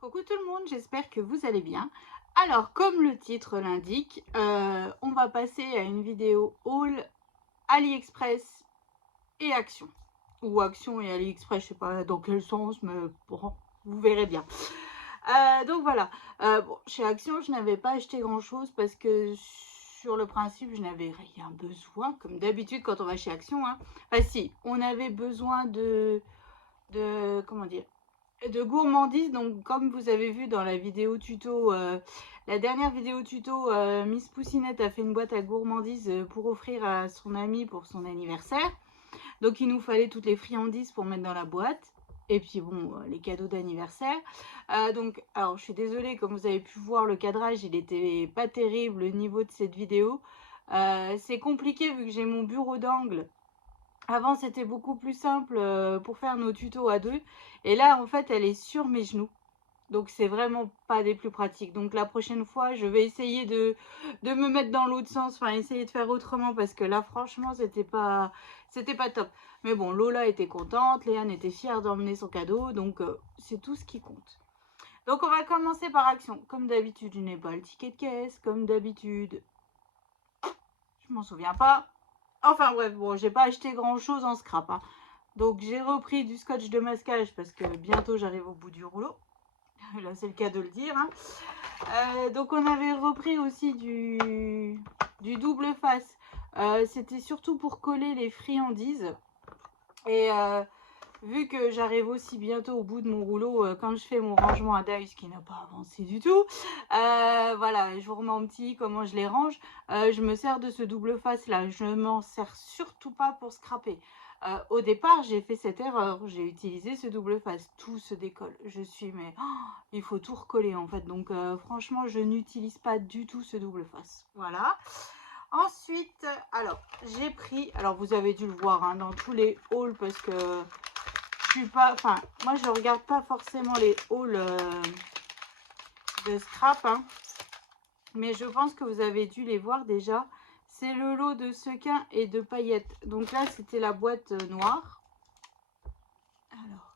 Coucou tout le monde, j'espère que vous allez bien. Alors, comme le titre l'indique, on va passer à une vidéo haul AliExpress et Action. Ou Action et AliExpress, je sais pas dans quel sens, mais bon, vous verrez bien. Donc voilà, bon, chez Action, je n'avais pas acheté grand-chose parce que sur le principe, je n'avais rien besoin, comme d'habitude quand on va chez Action. Hein. Enfin si, on avait besoin comment dire, de gourmandise. Donc comme vous avez vu dans la vidéo tuto, la dernière vidéo tuto, Miss Poussinette a fait une boîte à gourmandise pour offrir à son ami pour son anniversaire. Donc il nous fallait toutes les friandises pour mettre dans la boîte. Et puis bon, les cadeaux d'anniversaire. Donc, alors je suis désolée, comme vous avez pu voir, le cadrage, il était pas terrible au niveau de cette vidéo. C'est compliqué vu que j'ai mon bureau d'angle. Avant, c'était beaucoup plus simple pour faire nos tutos à deux. Et là, en fait, elle est sur mes genoux. Donc, c'est vraiment pas des plus pratiques. Donc, la prochaine fois, je vais essayer de me mettre dans l'autre sens. Enfin, essayer de faire autrement. Parce que là, franchement, c'était pas top. Mais bon, Lola était contente. Léane était fière d'emmener son cadeau. Donc, c'est tout ce qui compte. Donc, on va commencer par Action. Comme d'habitude, je n'ai pas le ticket de caisse. Comme d'habitude, je m'en souviens pas. Enfin bref, bon, j'ai pas acheté grand chose en scrap. Hein. Donc j'ai repris du scotch de masquage parce que bientôt j'arrive au bout du rouleau. Là c'est le cas de le dire. Hein. Donc on avait repris aussi du double face. C'était surtout pour coller les friandises. Et vu que j'arrive aussi bientôt au bout de mon rouleau, quand je fais mon rangement à deuil, ce qui n'a pas avancé du tout, voilà, je vous remets en petit comment je les range. Je me sers de ce double face là, je ne m'en sers surtout pas pour scraper. Au départ, j'ai fait cette erreur, j'ai utilisé ce double face, tout se décolle. Je suis, mais il faut tout recoller en fait. Donc franchement, je n'utilise pas du tout ce double face. Voilà. Ensuite, alors, j'ai pris, alors vous avez dû le voir hein, dans tous les hauls parce que je suis pas, enfin, moi je regarde pas forcément les hauls de scrap, hein, mais je pense que vous avez dû les voir déjà. C'est le lot de sequins et de paillettes. Donc là, c'était la boîte noire. Alors,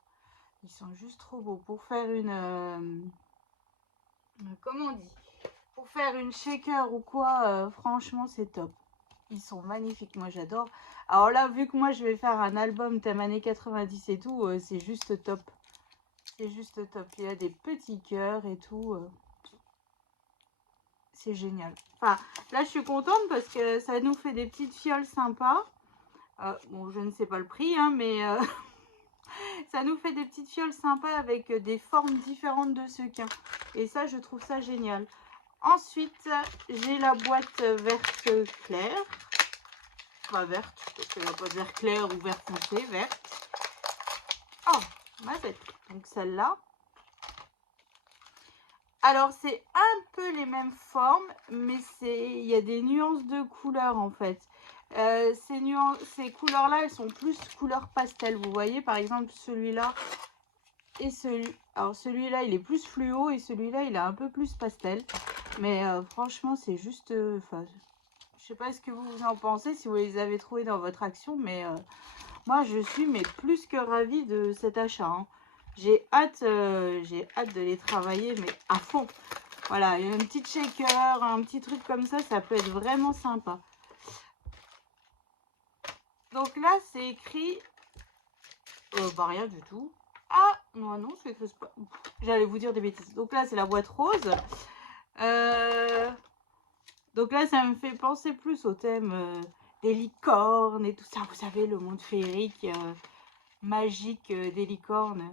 ils sont juste trop beaux pour faire une, comment on dit, pour faire une shaker ou quoi. Franchement, c'est top. Ils sont magnifiques, moi j'adore. Alors là, vu que moi je vais faire un album thème années 90 et tout, c'est juste top. C'est juste top. Il y a des petits cœurs et tout. C'est génial. Enfin, là je suis contente parce que ça nous fait des petites fioles sympas. Bon, je ne sais pas le prix, hein, mais ça nous fait des petites fioles sympas avec des formes différentes de sequins. Et ça, je trouve ça génial. Ensuite, j'ai la boîte verte claire. Pas verte, parce qu'il n'y a pas de vert clair ou vert foncé, verte. Oh, mazette. Donc celle-là. Alors, c'est un peu les mêmes formes, mais il y a des nuances de couleurs en fait. Ces couleurs-là, elles sont plus couleur pastel. Vous voyez, par exemple, celui-là et celui... Alors, celui-là, il est plus fluo et celui-là, il est un peu plus pastel. Mais franchement, c'est juste... je sais pas ce que vous en pensez, si vous les avez trouvés dans votre Action, mais moi, je suis plus que ravie de cet achat. Hein. J'ai hâte de les travailler, mais à fond. Voilà, une petite shaker, un petit truc comme ça peut être vraiment sympa. Donc là, c'est écrit... bah rien du tout. Ah, non, c'est écrit... J'allais vous dire des bêtises. Donc là, c'est la boîte rose. Donc là, ça me fait penser plus au thème des licornes et tout ça. Vous savez, le monde féerique, magique des licornes.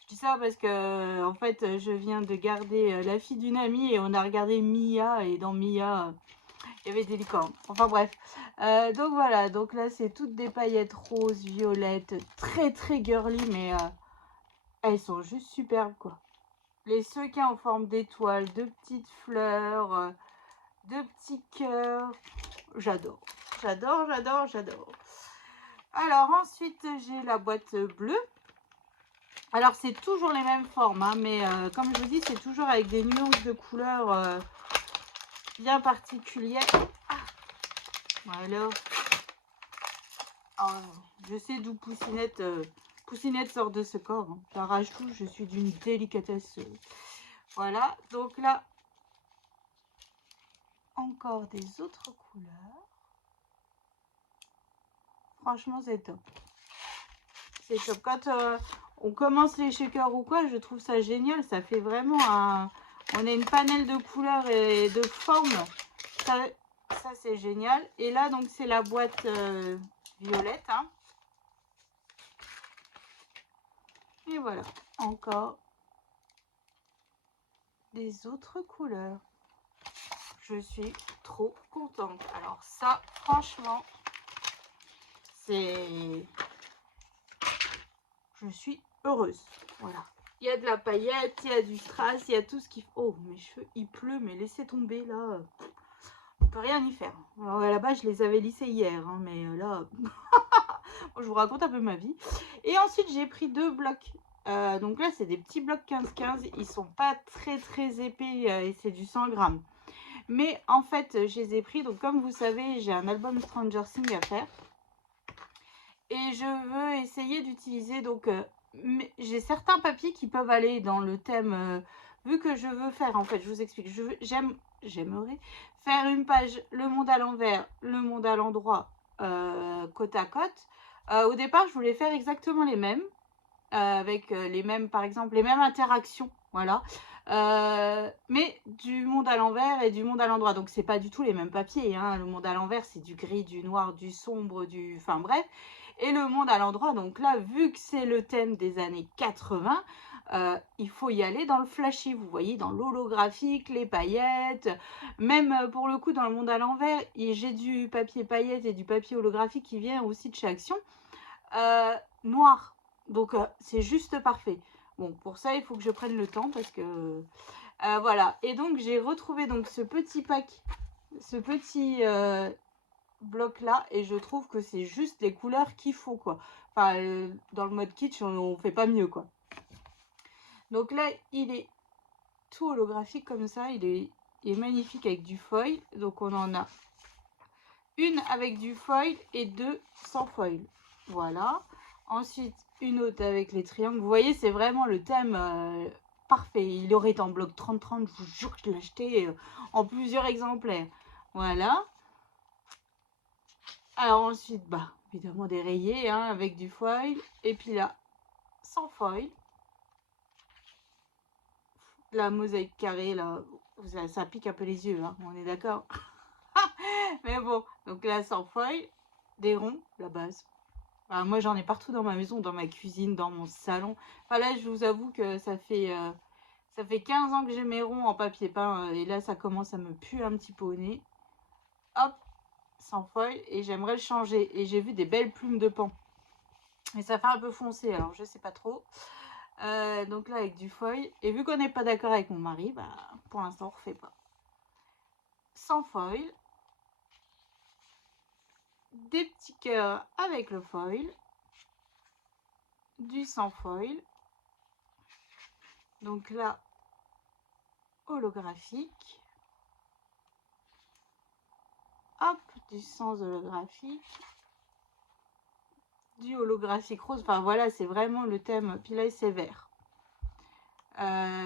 Je dis ça parce que, en fait, je viens de garder la fille d'une amie et on a regardé Mia. Et dans Mia, il y avait des licornes. Enfin bref. Donc voilà, donc là, c'est toutes des paillettes roses, violettes, très très girly, mais elles sont juste superbes, quoi. Les sequins en forme d'étoiles, de petites fleurs, de petits cœurs. J'adore. J'adore, j'adore, j'adore. Alors ensuite, j'ai la boîte bleue. Alors c'est toujours les mêmes formes, hein, mais comme je vous dis, c'est toujours avec des nuances de couleurs bien particulières. Ah, voilà. Oh, je sais d'où Poussinette Poussinette sort de ce corps. Hein. J'arrache tout, je suis d'une délicatesse. Voilà, donc là, encore des autres couleurs. Franchement, c'est top. C'est top. Quand on commence les shakers ou quoi, je trouve ça génial. Ça fait vraiment un... On a une panel de couleurs et de formes. Ça c'est génial. Et là, donc, c'est la boîte violette. Hein. Et voilà, encore des autres couleurs. Je suis trop contente. Alors ça, franchement, c'est... Je suis heureuse. Voilà. Il y a de la paillette, il y a du strass, il y a tout ce qui... Oh, mes cheveux, il pleut, mais laissez tomber, là. On peut rien y faire. Alors, là-bas, je les avais lissés hier, hein, mais là... je vous raconte un peu ma vie. Et ensuite, j'ai pris 2 blocs. Donc là, c'est des petits blocs 15-15. Ils sont pas très épais et c'est du 100 grammes. Mais en fait, je les ai pris. Donc, comme vous savez, j'ai un album Stranger Things à faire. Et je veux essayer d'utiliser... Donc, j'ai certains papiers qui peuvent aller dans le thème... vu que je veux faire, en fait, je vous explique. J'aimerais faire une page Le monde à l'envers, Le monde à l'endroit, côte à côte. Au départ, je voulais faire exactement les mêmes. Avec les mêmes, par exemple, les mêmes interactions. Voilà. Mais du monde à l'envers et du monde à l'endroit. Donc, c'est pas du tout les mêmes papiers. Hein. Le monde à l'envers, c'est du gris, du noir, du sombre, du... Enfin, bref. Et le monde à l'endroit, donc là, vu que c'est le thème des années 80, il faut y aller dans le flashy, vous voyez, dans l'holographique, les paillettes. Même pour le coup, dans le monde à l'envers, j'ai du papier paillettes et du papier holographique qui vient aussi de chez Action. Noir. Donc, c'est juste parfait. Bon, pour ça, il faut que je prenne le temps parce que... voilà. Et donc, j'ai retrouvé donc ce petit pack, ce petit bloc là. Et je trouve que c'est juste les couleurs qu'il faut, quoi. Enfin, dans le mode kitsch, on fait pas mieux, quoi. Donc là, il est tout holographique comme ça. Il est magnifique avec du foil. Donc, on en a une avec du foil et 2 sans foil. Voilà. Ensuite, une autre avec les triangles. Vous voyez, c'est vraiment le thème parfait. Il aurait été en bloc 30-30. Je vous jure que je l'ai acheté en plusieurs exemplaires. Voilà. Alors ensuite, bah, évidemment des rayés hein, avec du foil. Et puis là, sans foil. La mosaïque carrée, là, ça pique un peu les yeux. Hein, on est d'accord. Mais bon, donc là, sans foil. Des ronds, la base. Enfin, moi, j'en ai partout dans ma maison, dans ma cuisine, dans mon salon. Enfin, là, je vous avoue que ça fait 15 ans que j'ai mes ronds en papier peint. Et là, ça commence à me puer un petit peu au nez. Hop, sans foil. Et j'aimerais le changer. Et j'ai vu des belles plumes de pan. Et ça fait un peu foncé, alors je sais pas trop. Donc là, avec du foil. Et vu qu'on n'est pas d'accord avec mon mari, bah, pour l'instant, on refait pas. Sans foil. Des petits cœurs avec le foil. Du sans foil. Donc là, holographique. Hop, du sans holographique. Du holographique rose. Enfin voilà, c'est vraiment le thème. Puis là, c'est vert.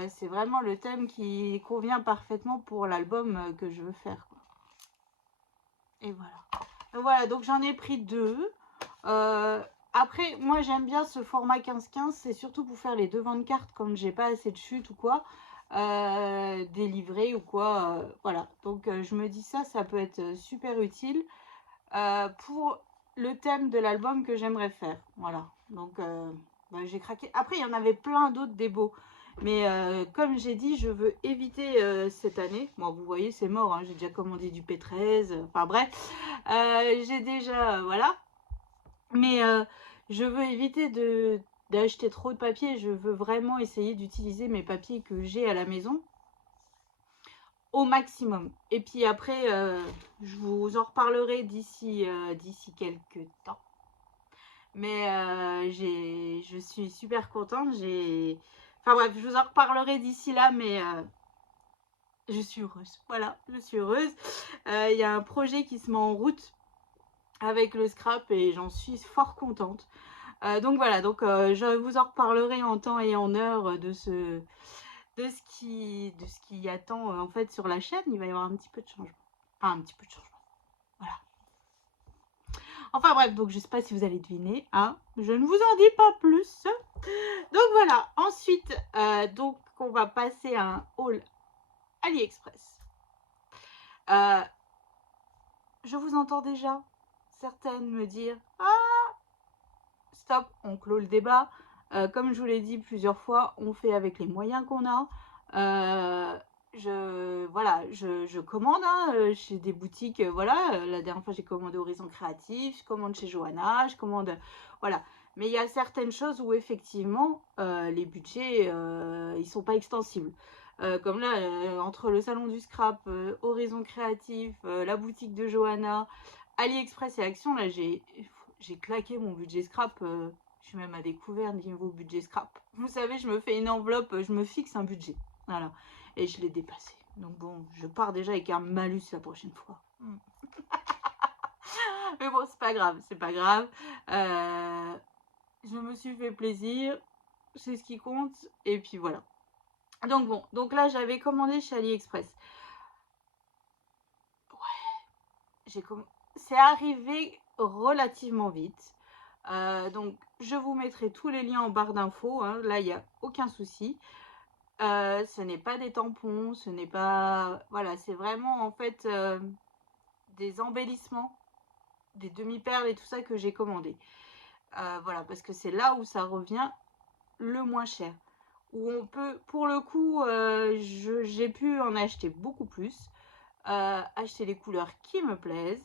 C'est vraiment le thème qui convient parfaitement pour l'album que je veux faire. Quoi. Et voilà. Donc, voilà, donc j'en ai pris 2. Après, moi j'aime bien ce format 15-15. C'est surtout pour faire les devants de cartes quand j'ai pas assez de chute ou quoi. Des livrets ou quoi. Voilà. Donc je me dis ça peut être super utile pour le thème de l'album que j'aimerais faire. Voilà. Donc bah, j'ai craqué. Après, il y en avait plein d'autres des beaux. Mais comme j'ai dit, je veux éviter cette année. Bon, vous voyez, c'est mort. Hein, j'ai déjà commandé du P13. Enfin bref. J'ai déjà... voilà. Mais je veux éviter d'acheter trop de papier. Je veux vraiment essayer d'utiliser mes papiers que j'ai à la maison au maximum. Et puis après, je vous en reparlerai d'ici quelques temps. Mais je suis super contente. Enfin bref, je vous en reparlerai d'ici là, mais je suis heureuse. Voilà, je suis heureuse. Il y a un projet qui se met en route avec le scrap et j'en suis fort contente. Donc voilà, donc je vous en reparlerai en temps et en heure de ce qui attend en fait sur la chaîne. Il va y avoir un petit peu de changement. Enfin, un petit peu de changement. Voilà. Enfin bref, donc je sais pas si vous allez deviner, hein. Je ne vous en dis pas plus. Donc voilà, ensuite, donc on va passer à un haul AliExpress. Je vous entends déjà certaines me dire « Ah, stop, on clôt le débat. Comme je vous l'ai dit plusieurs fois, on fait avec les moyens qu'on a. Voilà, je commande chez des boutiques. Voilà, la dernière fois j'ai commandé Horizon Créatif, je commande chez Johanna, je commande, voilà. Mais il y a certaines choses où effectivement les budgets ils sont pas extensibles. Comme là, entre le salon du scrap, Horizon Créatif, la boutique de Johanna, AliExpress et Action, là j'ai claqué mon budget scrap. Je suis même à découvert niveau budget scrap. Vous savez, je me fais une enveloppe, je me fixe un budget. Voilà. Et je l'ai dépassé. Donc bon, je pars déjà avec un malus la prochaine fois. Mais bon, c'est pas grave, c'est pas grave. Je me suis fait plaisir. C'est ce qui compte. Et puis voilà. Donc bon, donc là j'avais commandé chez AliExpress. Ouais, c'est arrivé relativement vite. Donc je vous mettrai tous les liens en barre d'infos. Hein. Là, il n'y a aucun souci. Ce n'est pas des tampons, ce n'est pas... Voilà, c'est vraiment en fait des embellissements, des demi-perles et tout ça que j'ai commandé. Voilà, parce que c'est là où ça revient le moins cher. Où on peut, pour le coup, j'ai pu en acheter beaucoup plus. Acheter les couleurs qui me plaisent.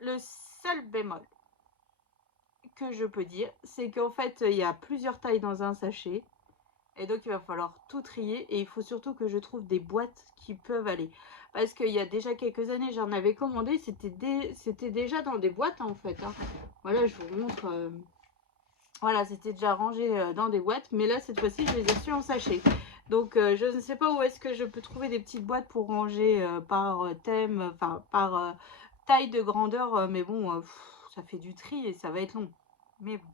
Le seul bémol que je peux dire, c'est qu'en fait, il y a plusieurs tailles dans un sachet. Et donc, il va falloir tout trier. Et il faut surtout que je trouve des boîtes qui peuvent aller. Parce qu'il y a déjà quelques années, j'en avais commandé. C'était déjà dans des boîtes, en fait. Hein. Voilà, je vous montre. Voilà, c'était déjà rangé dans des boîtes. Mais là, cette fois-ci, je les ai reçus en sachet. Donc, je ne sais pas où est-ce que je peux trouver des petites boîtes pour ranger par thème, enfin, par taille de grandeur. Mais bon, ça fait du tri et ça va être long. Mais bon,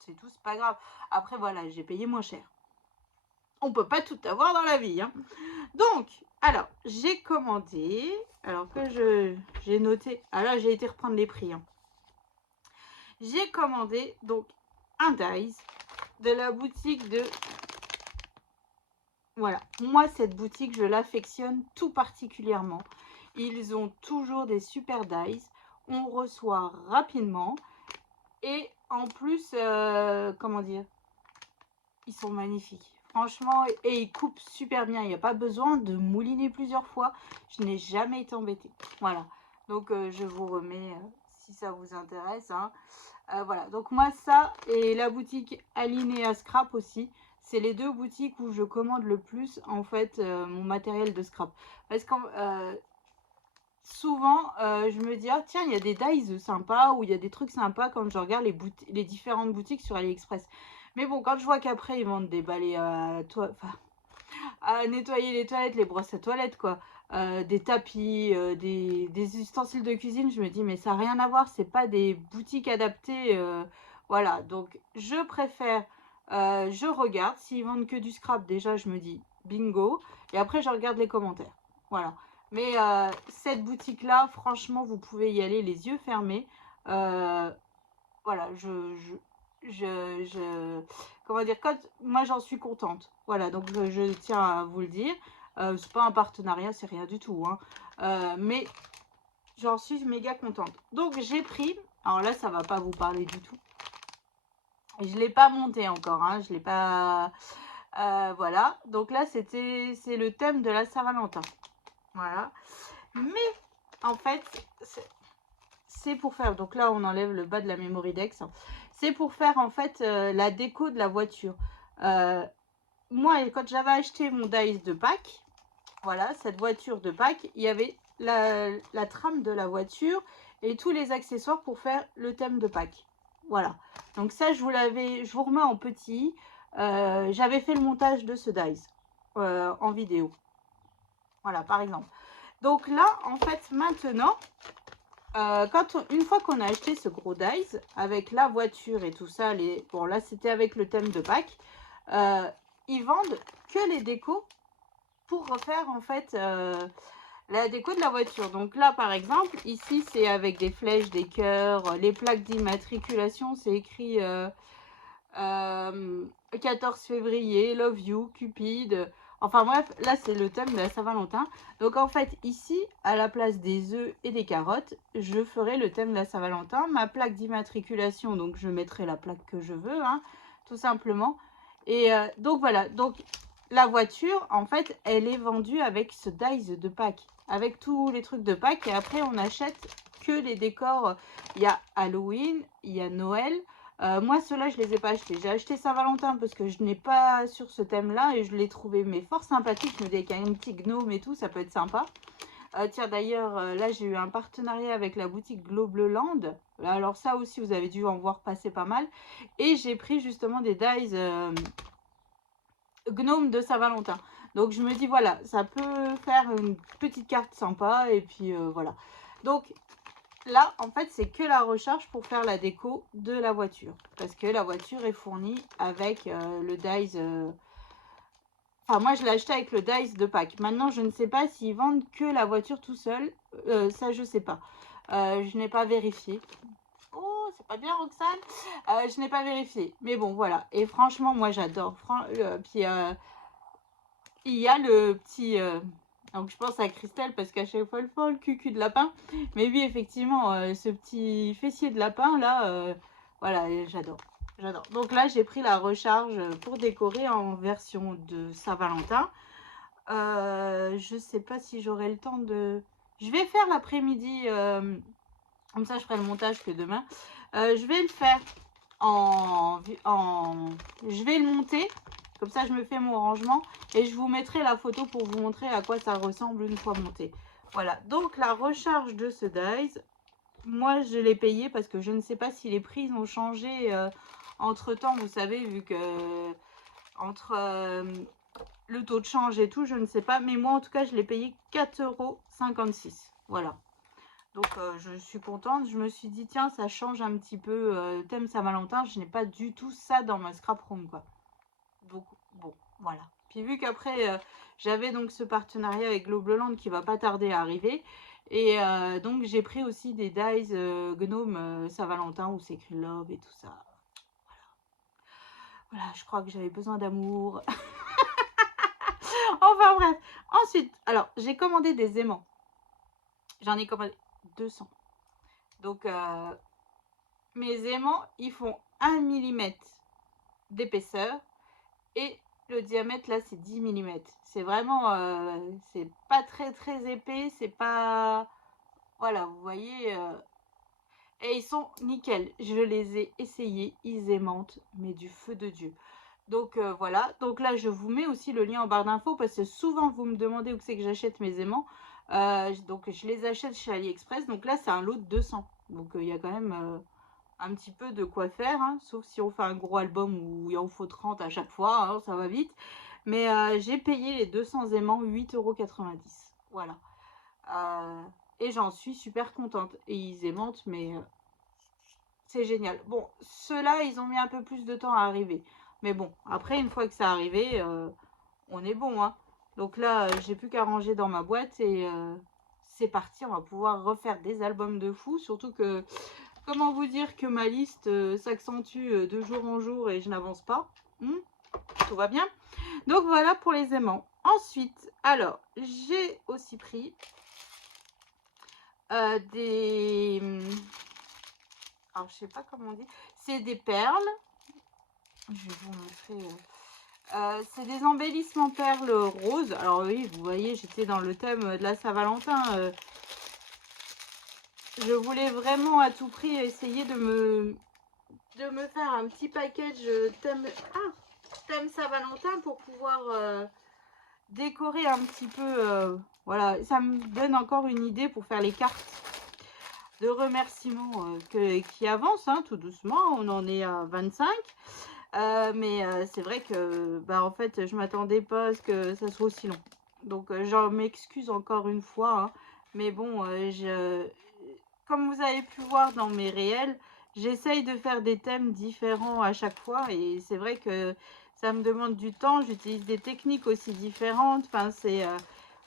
c'est tout, c'est pas grave. Après, voilà, j'ai payé moins cher. On peut pas tout avoir dans la vie. Hein. Donc, alors, j'ai commandé. Alors que j'ai noté. Ah là, j'ai été reprendre les prix. Hein. J'ai commandé donc un dies de la boutique de... Voilà. Moi, cette boutique, je l'affectionne tout particulièrement. Ils ont toujours des super dies. On reçoit rapidement. Et en plus, comment dire, ils sont magnifiques. Franchement, et ils coupent super bien. Il n'y a pas besoin de mouliner plusieurs fois. Je n'ai jamais été embêtée. Voilà. Donc, je vous remets si ça vous intéresse. Hein. Voilà. Donc, moi, ça et la boutique Alinea Scrap aussi. C'est les deux boutiques où je commande le plus, en fait, mon matériel de scrap. Parce que souvent, je me dis, ah, tiens, il y a des dies sympas ou il y a des trucs sympas quand je regarde les différentes boutiques sur AliExpress. Mais bon, quand je vois qu'après, ils vendent des balais à nettoyer les toilettes, les brosses à toilettes, quoi. Des tapis, des ustensiles de cuisine, je me dis, mais ça n'a rien à voir, c'est pas des boutiques adaptées. Voilà, donc je préfère, je regarde. S'ils vendent que du scrap, déjà, je me dis, bingo. Et après, je regarde les commentaires. Voilà. Mais cette boutique-là, franchement, vous pouvez y aller les yeux fermés. Voilà, comment dire, moi j'en suis contente. Voilà, donc je tiens à vous le dire. C'est pas un partenariat, c'est rien du tout. Hein. Mais j'en suis méga contente. Donc j'ai pris, alors là ça va pas vous parler du tout. Je l'ai pas monté encore, hein, je l'ai pas... voilà, donc là c'est le thème de la Saint-Valentin. Voilà. Mais en fait, c'est pour faire, donc là on enlève le bas de la Memory Dex, c'est pour faire en fait la déco de la voiture. Moi, quand j'avais acheté mon dies de Pâques, voilà, cette voiture de Pâques, il y avait la trame de la voiture et tous les accessoires pour faire le thème de Pâques. Voilà, donc ça je vous remets en petit. J'avais fait le montage de ce dies en vidéo. Voilà, par exemple. Donc là, en fait, maintenant, une fois qu'on a acheté ce gros dies, avec la voiture et tout ça, bon là c'était avec le thème de Pâques, ils vendent que les décos pour refaire en fait la déco de la voiture. Donc là par exemple, ici c'est avec des flèches, des cœurs, les plaques d'immatriculation, c'est écrit 14 février, Love You, Cupid. Enfin bref, là c'est le thème de la Saint-Valentin. Donc en fait ici, à la place des œufs et des carottes, je ferai le thème de la Saint-Valentin. Ma plaque d'immatriculation, donc je mettrai la plaque que je veux, hein, tout simplement. Et donc voilà, donc la voiture, en fait, elle est vendue avec ce dies de Pâques, avec tous les trucs de Pâques. Et après, on achète que les décors. Il y a Halloween, il y a Noël. Moi, ceux-là, je les ai pas achetés. J'ai acheté Saint-Valentin parce que je n'ai pas sur ce thème-là et je l'ai trouvé mais fort sympathique. Je me dis qu'il y a un petit gnome et tout, ça peut être sympa. Tiens, d'ailleurs, là, j'ai eu un partenariat avec la boutique Globleland. Alors ça aussi, vous avez dû en voir passer pas mal. Et j'ai pris justement des dies gnome de Saint-Valentin. Donc, je me dis, voilà, ça peut faire une petite carte sympa. Et puis, voilà. Donc, là, en fait, c'est que la recharge pour faire la déco de la voiture. Parce que la voiture est fournie avec le dies. Enfin, moi, je l'ai acheté avec le dies de Pâques. Maintenant, je ne sais pas s'ils vendent que la voiture tout seul. Ça, je sais pas. Je n'ai pas vérifié. Oh, c'est pas bien, Roxane. Je n'ai pas vérifié. Mais bon, voilà. Et franchement, moi, j'adore. Puis, il y a le petit... donc je pense à Christelle parce qu'à chaque fois elle fait le cucu de lapin. Mais oui, effectivement, ce petit fessier de lapin là, voilà, j'adore. J'adore. Donc là, j'ai pris la recharge pour décorer en version de Saint-Valentin. Je sais pas si j'aurai le temps de... Je vais faire l'après-midi, comme ça je ferai le montage que demain. Je vais le faire Je vais le monter. Comme ça, je me fais mon rangement et je vous mettrai la photo pour vous montrer à quoi ça ressemble une fois monté. Voilà, donc la recharge de ce dies, moi je l'ai payé parce que je ne sais pas si les prix ont changé entre temps, vous savez, vu que entre le taux de change et tout, je ne sais pas, mais moi en tout cas je l'ai payé 4,56 €. Voilà. Donc je suis contente, je me suis dit tiens ça change un petit peu, thème Saint-Valentin, je n'ai pas du tout ça dans ma scrap room quoi. Donc bon voilà. Puis vu qu'après j'avais donc ce partenariat avec Globleland qui va pas tarder à arriver. Et donc j'ai pris aussi des dies gnome Saint-Valentin où c'est écrit love et tout ça. Voilà, je crois que j'avais besoin d'amour. Enfin bref. Ensuite, alors j'ai commandé des aimants. J'en ai commandé 200. Donc mes aimants, ils font 1 mm d'épaisseur et le diamètre là c'est 10 mm. C'est vraiment, c'est pas très très épais, c'est pas... Voilà, vous voyez, et ils sont nickel. Je les ai essayés, ils aimantent, mais du feu de Dieu. Donc voilà, donc là je vous mets aussi le lien en barre d'infos parce que souvent vous me demandez où c'est que j'achète mes aimants. Donc je les achète chez AliExpress, donc là c'est un lot de 200. Donc il y a quand même un petit peu de quoi faire, hein, sauf si on fait un gros album où il en faut 30 à chaque fois, hein, ça va vite. Mais j'ai payé les 200 aimants 8,90 €. Voilà. Et j'en suis super contente. Et ils aimantent, mais c'est génial. Bon, ceux-là, ils ont mis un peu plus de temps à arriver. Mais bon, après, une fois que c'est arrivé, on est bon, hein. Donc là, j'ai plus qu'à ranger dans ma boîte et c'est parti. On va pouvoir refaire des albums de fou. Surtout que, comment vous dire que ma liste s'accentue de jour en jour et je n'avance pas. Tout va bien. Donc voilà pour les aimants. Ensuite, alors, j'ai aussi pris des... Alors, je sais pas comment on dit. C'est des perles. Je vais vous montrer... c'est des embellissements perles roses. Alors oui, vous voyez, j'étais dans le thème de la Saint-Valentin. Je voulais vraiment à tout prix essayer de me faire un petit package thème Saint-Valentin pour pouvoir décorer un petit peu. Voilà, ça me donne encore une idée pour faire les cartes de remerciements qui avancent hein, tout doucement. On en est à 25. Mais c'est vrai que bah, en fait je m'attendais pas à ce que ça soit aussi long. Donc j'en m'excuse encore une fois. Hein, mais bon, comme vous avez pu voir dans mes réels, j'essaye de faire des thèmes différents à chaque fois. Et c'est vrai que ça me demande du temps. J'utilise des techniques aussi différentes. Enfin, c'est...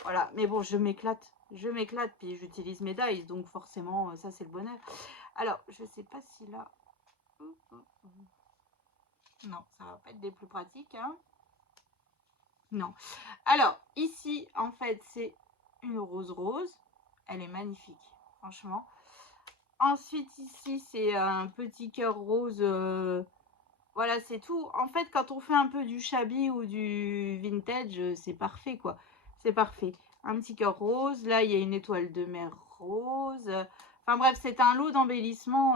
voilà. Mais bon, je m'éclate. Je m'éclate. Puis j'utilise mes dies. Donc forcément, ça, c'est le bonheur. Alors, je sais pas si là... Non, ça va pas être des plus pratiques, hein. Non. Alors, ici, en fait, c'est une rose rose. Elle est magnifique, franchement. Ensuite, ici, c'est un petit cœur rose. Voilà, c'est tout. En fait, quand on fait un peu du shabby ou du vintage, c'est parfait, quoi. C'est parfait. Un petit cœur rose. Là, il y a une étoile de mer rose. Enfin bref, c'est un lot d'embellissement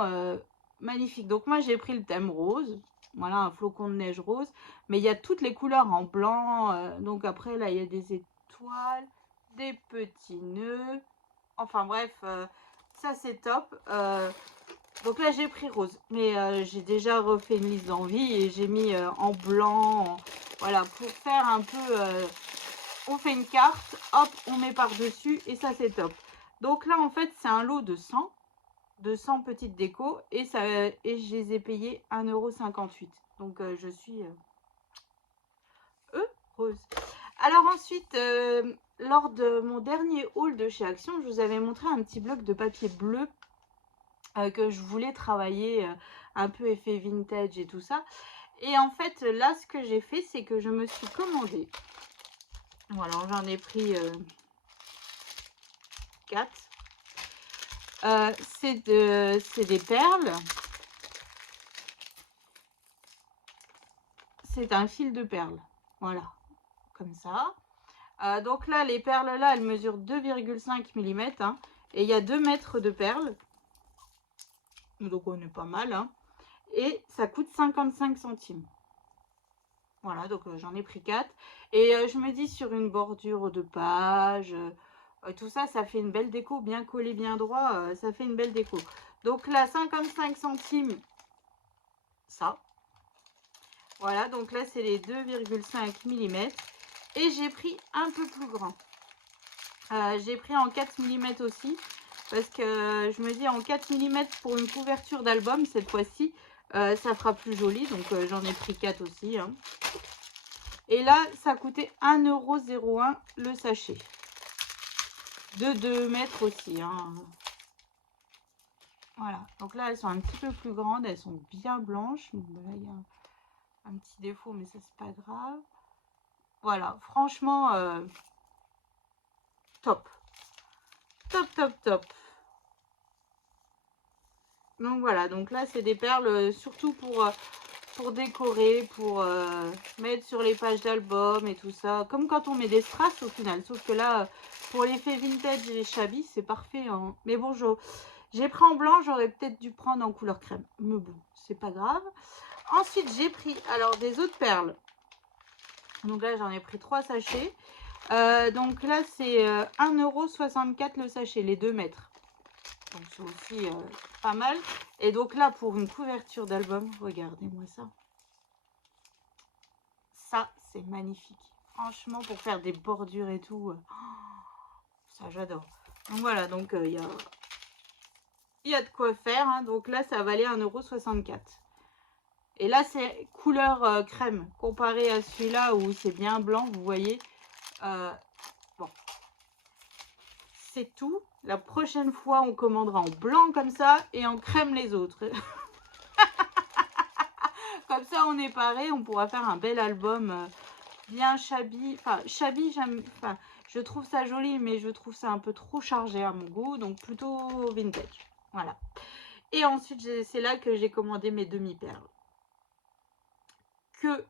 magnifique. Donc moi, j'ai pris le thème rose. Voilà, un flocon de neige rose. Mais il y a toutes les couleurs en blanc. Donc après, là, il y a des étoiles, des petits nœuds. Enfin bref, ça, c'est top. Donc là, j'ai pris rose. Mais j'ai déjà refait une liste d'envie et j'ai mis en blanc. Voilà, pour faire un peu... on fait une carte, hop, on met par-dessus et ça, c'est top. Donc là, en fait, c'est un lot de 100 petites décos et je les ai payées 1,58 €. Donc je suis heureuse. Alors ensuite, lors de mon dernier haul de chez Action, je vous avais montré un petit bloc de papier bleu que je voulais travailler un peu effet vintage et tout ça. Et en fait, là, ce que j'ai fait, c'est que je me suis commandé. Voilà, j'en ai pris 4. C'est des perles. C'est un fil de perles. Voilà, comme ça. Donc là, les perles, là, elles mesurent 2,5 mm. Hein, et il y a 2 mètres de perles. Donc on est pas mal. Hein, et ça coûte 55 centimes. Voilà, donc j'en ai pris 4. Et je me dis, sur une bordure de page, tout ça, ça fait une belle déco. Bien collé, bien droit, ça fait une belle déco. Donc là, 55 centimes, ça. Voilà, donc là, c'est les 2,5 mm. Et j'ai pris un peu plus grand. J'ai pris en 4 mm aussi. Parce que je me dis, en 4 mm pour une couverture d'album, cette fois-ci, ça fera plus joli. Donc j'en ai pris 4 aussi. Hein. Et là, ça coûtait 1,01 € le sachet. De 2 mètres aussi. Hein. Voilà. Donc là, elles sont un petit peu plus grandes. Elles sont bien blanches. Là, il y a un petit défaut, mais ça, c'est pas grave. Voilà. Franchement, top. Top, top, top. Donc voilà. Donc là, c'est des perles surtout pour décorer, pour mettre sur les pages d'album et tout ça. Comme quand on met des strass au final. Sauf que là, pour l'effet vintage et les shabby, c'est parfait. Hein. Mais bon, j'ai pris en blanc. J'aurais peut-être dû prendre en couleur crème. Mais bon, c'est pas grave. Ensuite, j'ai pris alors des autres perles. Donc là, j'en ai pris 3 sachets. Donc là, c'est 1,64 € le sachet, les 2 mètres. Donc c'est aussi pas mal. Et donc là, pour une couverture d'album, regardez-moi ça. Ça, c'est magnifique. Franchement, pour faire des bordures et tout, ça j'adore. Donc voilà, donc il y a de quoi faire. Hein. Donc là, ça valait 1,64 €. Et là, c'est couleur crème. Comparé à celui-là où c'est bien blanc, vous voyez. Bon. C'est tout. La prochaine fois, on commandera en blanc comme ça et en crème les autres. Comme ça, on est paré. On pourra faire un bel album bien shabby. Enfin, shabby, j'aime. Enfin, je trouve ça joli, mais je trouve ça un peu trop chargé à mon goût. Donc, plutôt vintage. Voilà. Et ensuite, c'est là que j'ai commandé mes demi-perles. Que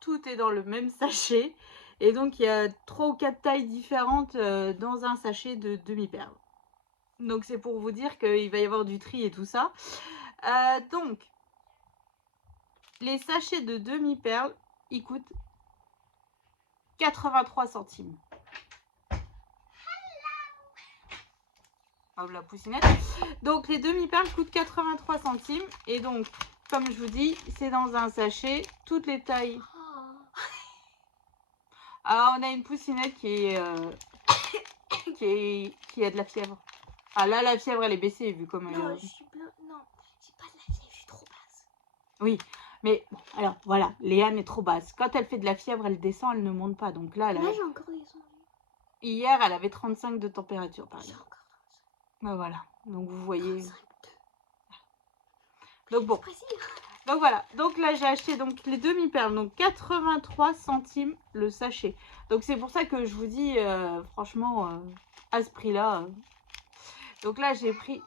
tout est dans le même sachet. Et donc, il y a 3 ou 4 tailles différentes dans un sachet de demi-perles. Donc, c'est pour vous dire qu'il va y avoir du tri et tout ça. Donc, les sachets de demi-perles, ils coûtent 83 centimes. Oh, la poussinette. Donc, les demi-perles coûtent 83 centimes. Et donc, comme je vous dis, c'est dans un sachet, toutes les tailles. Alors, on a une poussinette qui a de la fièvre. Ah là, la fièvre, elle est baissée, vu comme... Non, je suis plein... Non, j'ai pas de la fièvre, je suis trop basse. Oui, mais bon, alors voilà, Léane est trop basse. Quand elle fait de la fièvre, elle descend, elle ne monte pas. Donc là, Là, j'ai encore descendu. Hier, elle avait 35 de température, par exemple. Encore 35. Ben voilà, donc vous voyez... 35,2. Donc bon, donc voilà, donc là j'ai acheté donc les demi-perles, donc 83 centimes le sachet. Donc c'est pour ça que je vous dis, franchement, à ce prix-là. Donc là j'ai pris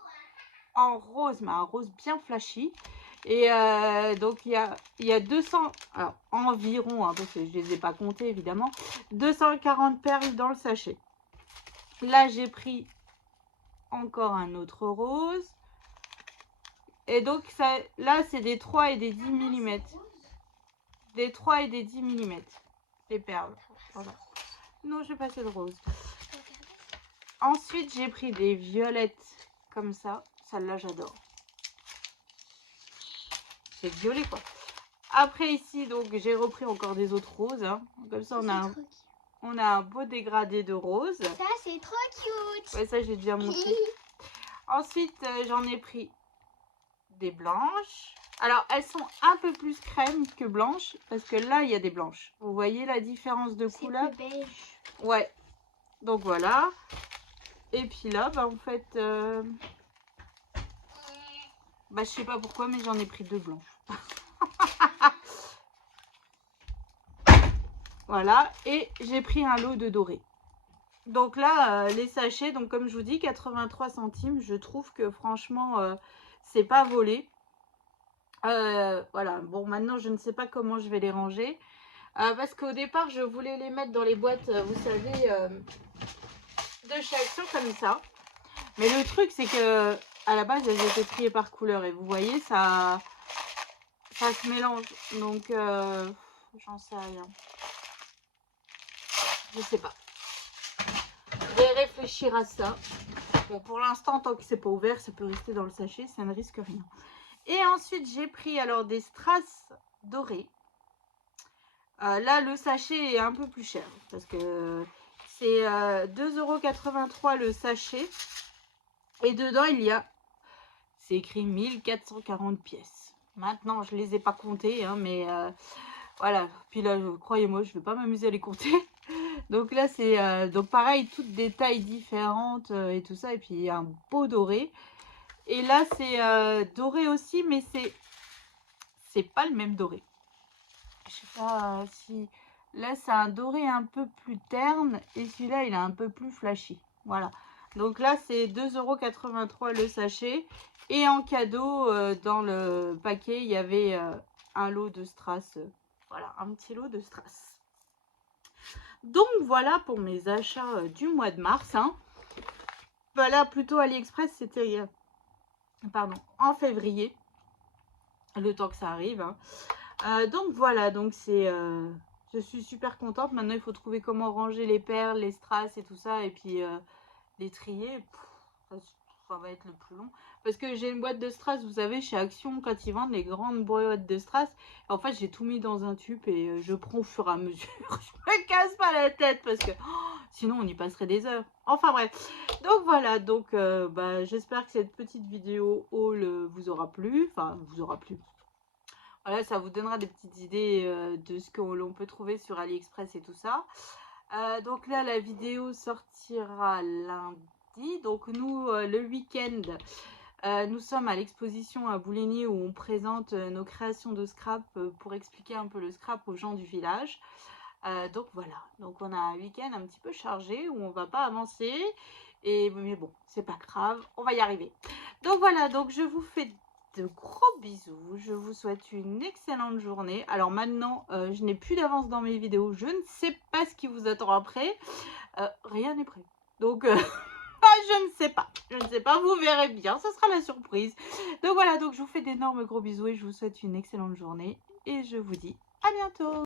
en rose, mais un rose bien flashy. Et donc il y a 200, alors environ, hein, parce que je ne les ai pas comptés évidemment, 240 perles dans le sachet. Là j'ai pris encore un autre rose. Et donc ça, là c'est des 3 et des 10 mm. Des 3 et des 10 mm. Les perles. Voilà. Non, je vais passer le rose. Ensuite, j'ai pris des violettes comme ça. Celle-là, j'adore. C'est violet, quoi. Après, ici, donc, j'ai repris encore des autres roses. Hein. Comme ça, on a un beau dégradé de rose. Ça, c'est trop cute. Ouais, ça, j'ai déjà montré. Ensuite, j'en ai pris des blanches. Alors, elles sont un peu plus crème que blanches, parce que là, il y a des blanches. Vous voyez la différence de couleur? C'est plus beige. Ouais. Donc, voilà. Et puis là, bah, en fait, bah, je sais pas pourquoi, mais j'en ai pris 2 blanches. Voilà. Et j'ai pris un lot de doré. Donc là, les sachets, donc comme je vous dis, 83 centimes. Je trouve que franchement, c'est pas volé. Voilà, bon maintenant je ne sais pas comment je vais les ranger, parce qu'au départ je voulais les mettre dans les boîtes, vous savez, de chez Action comme ça, mais le truc c'est que à la base elles étaient triées par couleur et vous voyez ça se mélange, donc j'en sais rien, je sais pas, je vais réfléchir à ça. Bon, pour l'instant tant que c'est pas ouvert ça peut rester dans le sachet, ça ne risque rien. Et ensuite, j'ai pris alors des strass dorés. Là, le sachet est un peu plus cher parce que c'est 2,83 € le sachet. Et dedans, il y a, c'est écrit 1440 pièces. Maintenant, je ne les ai pas comptées, hein, mais voilà. Puis là, croyez-moi, je ne vais pas m'amuser à les compter. Donc là, c'est donc pareil, toutes des tailles différentes et tout ça. Et puis, il y a un beau doré. Et là, c'est doré aussi, mais c'est pas le même doré. Je sais pas si... Là, c'est un doré un peu plus terne. Et celui-là, il est un peu plus flashy. Voilà. Donc là, c'est 2,83 € le sachet. Et en cadeau, dans le paquet, il y avait un lot de strass. Voilà, un petit lot de strass. Donc voilà pour mes achats du mois de mars. Hein. Bah, là, plutôt AliExpress, c'était... pardon, en février. Le temps que ça arrive. Hein. Donc voilà, donc c'est... je suis super contente. Maintenant, il faut trouver comment ranger les perles, les strass et tout ça. Et puis les trier. Ça va être le plus long. Parce que j'ai une boîte de strass, vous savez, chez Action, quand ils vendent les grandes boîtes de strass. En fait, j'ai tout mis dans un tube et je prends au fur et à mesure. Je me casse pas la tête parce que sinon, on y passerait des heures. Enfin bref. Donc voilà, donc bah, j'espère que cette petite vidéo haul vous aura plu. Enfin, vous aura plu. Voilà, ça vous donnera des petites idées de ce que l'on peut trouver sur AliExpress et tout ça. Donc là, la vidéo sortira lundi. Donc nous, le week-end, nous sommes à l'exposition à Bouligny où on présente nos créations de scrap pour expliquer un peu le scrap aux gens du village. Donc voilà, donc on a un week-end un petit peu chargé où on va pas avancer. Mais bon, c'est pas grave, on va y arriver. Donc voilà, donc je vous fais de gros bisous. Je vous souhaite une excellente journée. Alors maintenant, je n'ai plus d'avance dans mes vidéos. Je ne sais pas ce qui vous attend après. Rien n'est prêt. Donc, je ne sais pas. Je ne sais pas. Vous verrez bien. Ce sera la surprise. Donc voilà, donc je vous fais d'énormes gros bisous et je vous souhaite une excellente journée. Et je vous dis à bientôt.